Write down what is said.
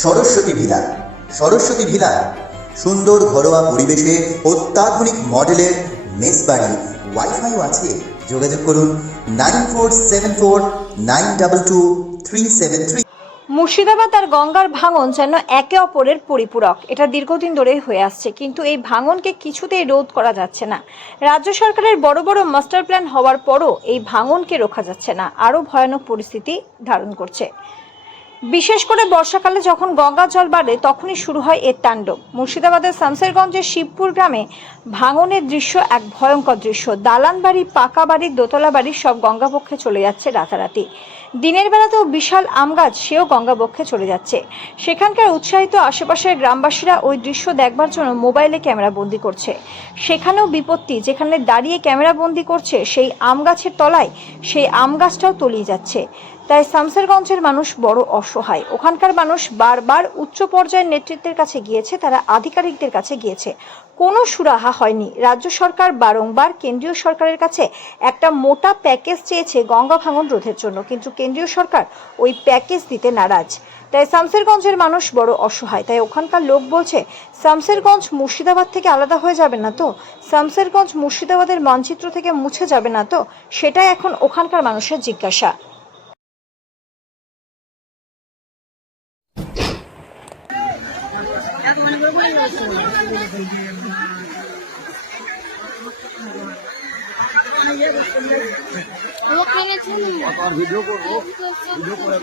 Saraswati villa. Saraswati villa সুন্দর ঘরোয়া পরিবেশে অত্যাধুনিক মডেলের মেস বাড়ি, ওয়াইফাইও আছে। যোগাযোগ করুন 9474922373। মুর্শিদাবাদ আর গঙ্গার ভাঙন যেন একে অপরের পরিপূরক। এটা দীর্ঘদিন ধরেই হয়ে আসছে, কিন্তু এই ভাঙনকে কিছুতেই রোধ করা যাচ্ছে না। রাজ্য সরকারের বড় বড় মাস্টার প্ল্যান হওয়ার পরও এই ভাঙনকে রোখা যাচ্ছে না, আরও ভয়ানক পরিস্থিতি ধারণ করছে। বিশেষ করে বর্ষাকালে যখন গঙ্গার জল বাড়ে তখনই শুরু হয় এর তাণ্ডব। মুর্শিদাবাদের শামসেরগঞ্জের শিবপুর গ্রামে ভাঙনের দৃশ্য এক ভয়ঙ্কর দৃশ্য। দালান বাড়ি, পাকা বাড়ি, দোতলা বাড়ি সব গঙ্গাবক্ষে চলে যাচ্ছে রাতারাতি। দিনের বেলাতেও বিশাল আম গাছ, সেও গঙ্গাবক্ষে চলে যাচ্ছে। সেখানকার উৎসাহিত আশেপাশের গ্রামবাসীরা ওই দৃশ্য দেখবার জন্য মোবাইলে ক্যামেরা বন্দি করছে। সেখানেও বিপত্তি, যেখানে দাঁড়িয়ে ক্যামেরা বন্দি করছে সেই আম গাছের তলায় সেই আম গাছটাও তলিয়ে যাচ্ছে। তাই শামসেরগঞ্জের মানুষ বড় অসহায়। ওখানকার মানুষ বারবার উচ্চ পর্যায়ের নেতৃত্বের কাছে গিয়েছে, তারা আধিকারিকদের কাছে গিয়েছে, কোনো সুরাহা হয়নি। রাজ্য সরকার বারংবার কেন্দ্রীয় সরকারের কাছে একটা মোটা প্যাকেজ চেয়েছে গঙ্গা ভাঙন রোধের জন্য, কিন্তু কেন্দ্রীয় সরকার ওই প্যাকেজ দিতে নারাজ। তাই শামসেরগঞ্জের মানুষ বড় অসহায়। তাই ওখানকার লোক বলছে, শামসেরগঞ্জ মুর্শিদাবাদ থেকে আলাদা হয়ে যাবে না তো? শামসেরগঞ্জ মুর্শিদাবাদের মানচিত্র থেকে মুছে যাবে না তো? সেটাই এখন ওখানকার মানুষের জিজ্ঞাসা। ভিডিও করবো, ভিডিও করে